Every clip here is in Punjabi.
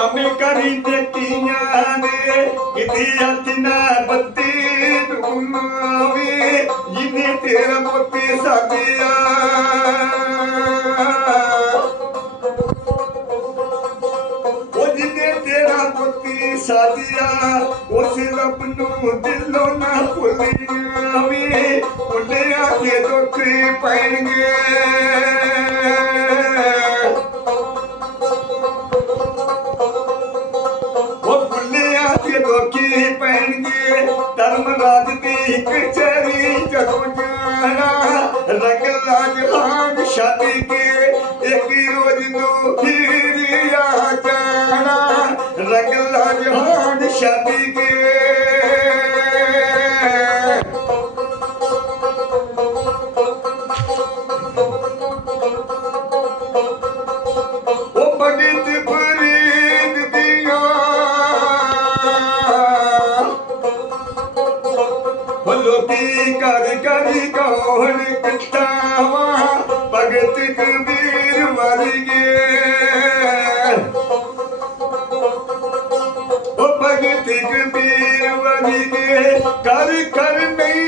ਮਾਮੇ ਕਰੀ ਦੇਖੀਆਂ ਨੇ ਕਿਤੇ ਹੱਥ ਬੱਤੀ ਡੁਮਾਵੇ ਜਿਨੇ ਤੇਰਾ ਪੁੱਤੇ ਸਾਥੀਆ। ਉਹ ਜਿਨੇ ਤੇਰਾ ਪੁੱਤੀ ਸਾਥੀਆ ਉਸ ਰੱਬ ਨੂੰ ਦਿਲੋਂ ਨਾ ਭੁੱਲੀਆਂ ਵੇ ਉਹਨੇ ਆਖੇ ਦੁੱਖ ਪੈਣਗੇ। ਧਰਮ ਰਾਜ ਦੀ ਕਚਹਿਰੀ ਜਦੋਂ ਜਾਣਾ ਰੰਗ ਲਾਜ ਹਾਨ ਸ਼ਾਦੀ ਕੇ ਇੱਕ ਰੋਜ਼ ਨੂੰ ਹੀਰਿਆ ਜਾਣਾ ਰੰਗ ਲਾਜ ਹਾਨ ਸ਼ਾਦੀ ਕੇ करगत कंबीर वरी भगत कंबीर वरी गे कर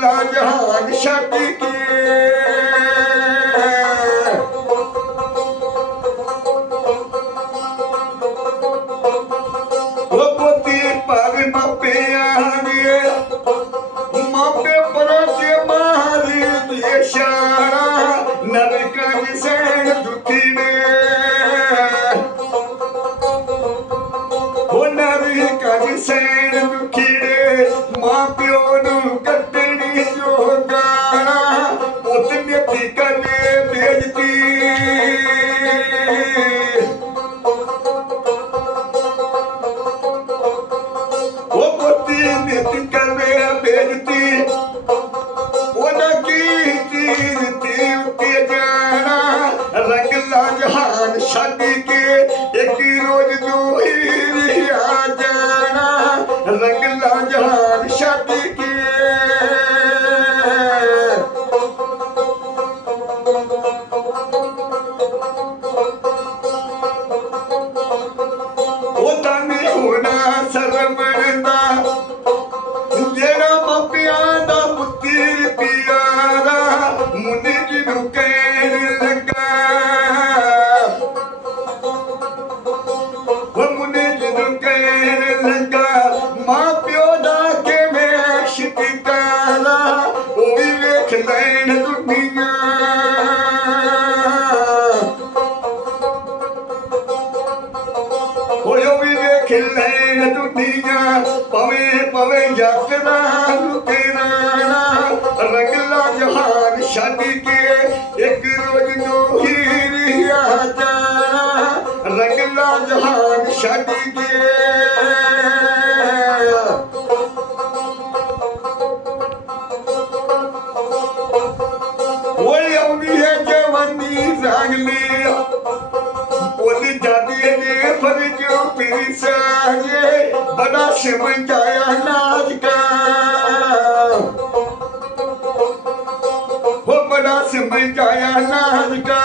ਲਾ ਜਹਾਨ ਛੱਡ ਕੇ। ਉਹ ਪੋਤੀ ਮਾਪਿਆਂ ਦੇ ਮਾਪੇ ਪਰੋਸੇ ਮਾਰੀ ਦੀ ਸ਼ਾਨਾ ਨਰਕਾਂ ਦੀ ਸੈਣ ਦੁਖੀ ਨੇ। ਉਹ ਨਰਕਾਂ ਦੀ ਸੈਣ ਵੀ ਵੇਖ ਲੈਣ ਦੁਨੀਆ। ਹੋਇਓ ਵੀ ਵੇਖ ਲੈਣ ਦੁਨੀਆ ਪਵੇ ਪਵੇ ਜੱਟ ਦਾ ਲੁਕੇਰਾਣਾ ਜਹਾਨ ਛੱਡ ਕੇ ਇੱਕ ਰੋਜ਼ ਨੂੰ ਹੀ ਰਿਹਾ ਜਾਣਾ ਰੰਗਲਾ ਜਹਾਨ ਛੱਡ ਕੇ ਜਵਾਨੀ ਉਹਦੀ ਦਾਦੀ ਨੇ ਫਰਜ ਪੀਰੀ ਸਾਜੇ ਬੜਾ ਸਮਝਾਇਆ ਨਾਜ ਕਾ। ਉਹ ਬੜਾ ਸਮਝਾਇਆ ਨਾਜ ਕਾ।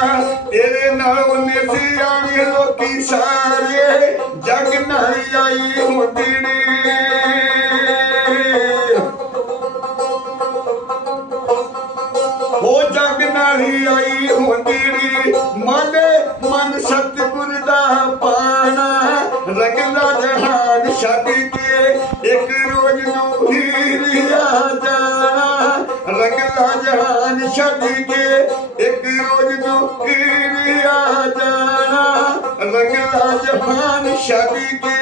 ਤੇਰੇ ਨਾਲ ਉਹਨੇ ਸਿਆਣੇ ਲੋਕੀ ਸਾਰੇ ਜਗ ਨਾਲ ਆਈ ਹੁੰਦੀ ਉਹ ਹੋ ਜਗ ਨਾਲੀ ਆਈ ਹੁੰਦੀ ਮਨ ਮਨ ਸਤਿਗੁਰ ਦਾ ਪਾਣਾ ਰੰਗਲਾ ਜਹਾਨ ਛੱਡ ਕੇ ਇੱਕ ਰੋਜ਼ ਨੂੰ ਹੀ ਜਾਣਾ। ਰੰਗਲਾ ਜਹਾਨ ਛੱਡ ਕੇ ਇੱਕ ਰੋਜ਼ ਨੂੰ ਹੀ ਜਾਣਾ। ਰੰਗਲਾ ਜਹਾਨ ਛੱਡ ਕੇ